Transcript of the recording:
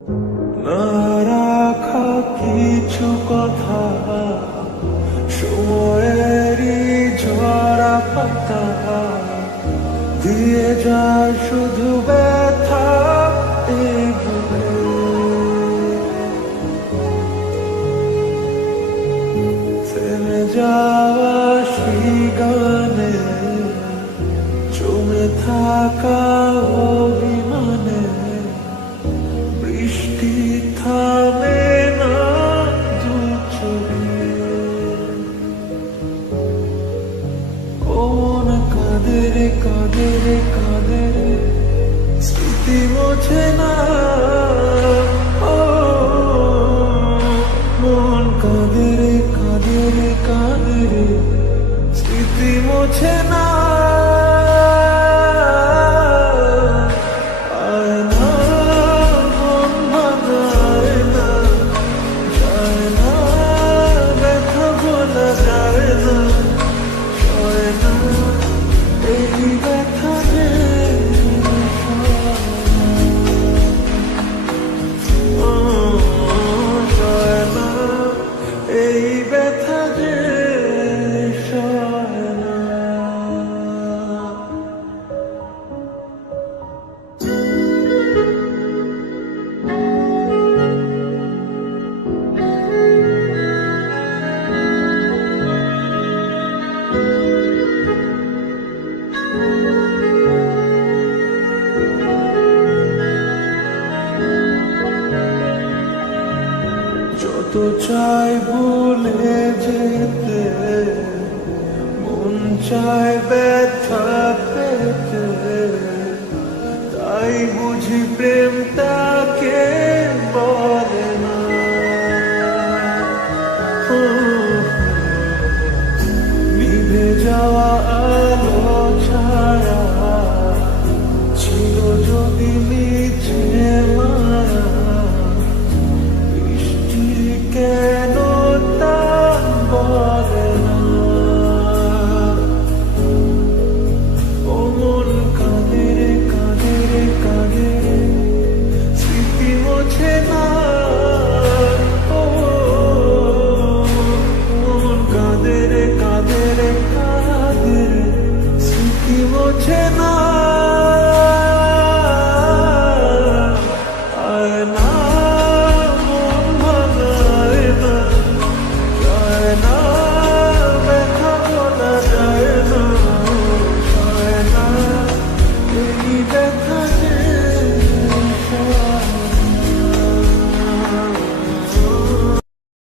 না রাখা কিছু কথা, সময়েরই ঝরা পাতা দিয়ে যায় শুধু ব্যথা এই বুকে। থেমে যাওয়া সেই গানে, জমে থাকা অভিমানে, বৃষ্টি থামে না দু চোখে। কোন কাঁদে রে কাঁদে রে কাঁদে রে, স্মৃতি মোছে না। ও মন কাঁদে রে কাঁদে রে কাঁদে রে, স্মৃতি মোছে না। আয় না মন ভাঙায় না, যায় না ব্যথা বলা যায় না, সয় না এই ব্যথা যে সয় না, এই ব্যথা যে সয় না। যত চাই ভুলে যেতে, মন চায় ব্যথা পেতে, তাই বুঝি প্রেমটা